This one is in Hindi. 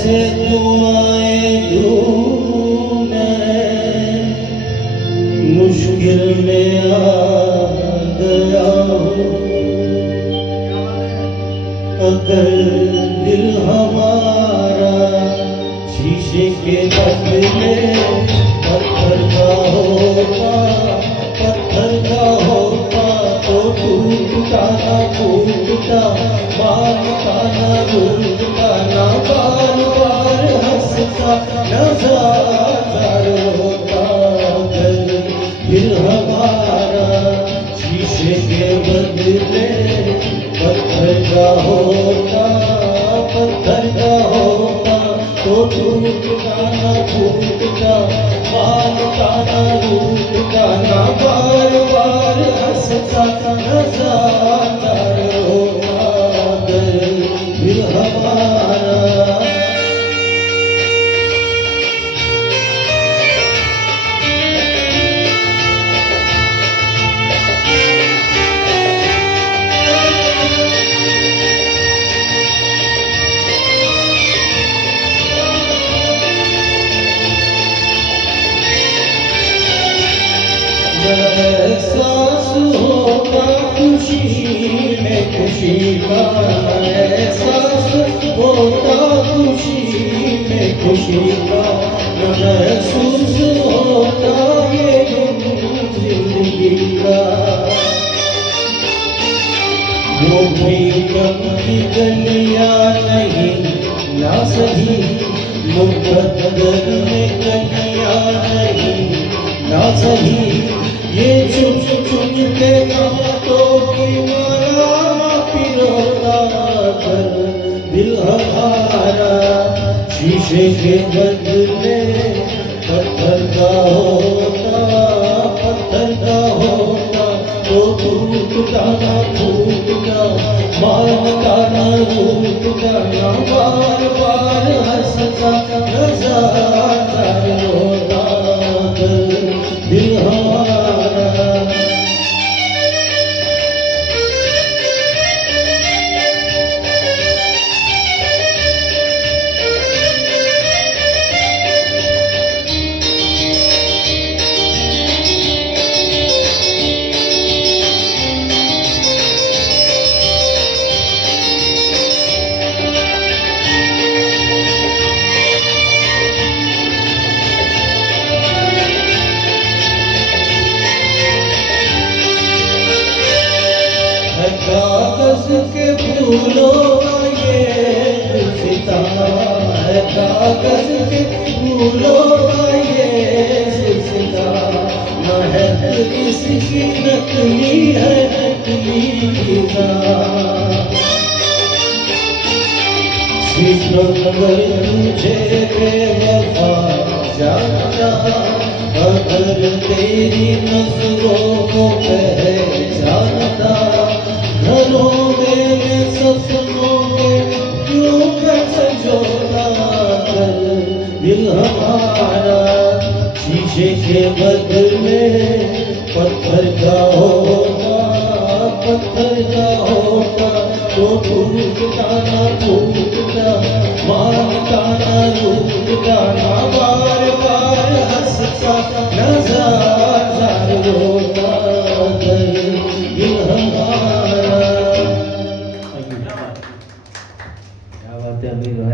जैसे दुआएं दूं मैं मुश्किल में आ गया हूँ। अगर दिल हमारा शीशे के बदले पत्थर का होता, पत्थर का होता तो टूटता ना फूटता, मारता ना रूठता, ना बार बार हंसता नज़ार होता। अगर दिल हमारा शीशे के बदले पत्थर का होता, पत्थर का होता तो टूटता ना फूटता, मारता ना रूठता, ना बार बार हंसता नज़ार होता। अगर दिल हमारा एहसास होता खुशी में खुशी का, एहसास होता खुशी में खुशी का, महसूस होता ये जिंदगी का। वो भी गम की गलियां नहीं ना सही, मुकद्दर में गलियां नहीं ना सही, ये चुप चुप के बातों की माला पिरोता। कर दिल हमारा शीशे के बदले पत्थर का होता, पत्थर का होता तो टूटता ना फूटता, मारता ना रूठता, ना बार बार हंसता नज़ार होता। कर दिल हमारा कागज के फूलों का ये सितारा है, कागज के फूलों का ये सितारा, महक इसकी नकली है, नकली मगर तुझे बेवफा जानता, अगर तेरी नजरों को पहचानता, घरों में सपनों में क्यों संजोता। कर दिल हमारा शीशे के बदले पत्थर का होता, पत्थर का होता तो टूटता ना फूटता, मारता ना रूठता, ना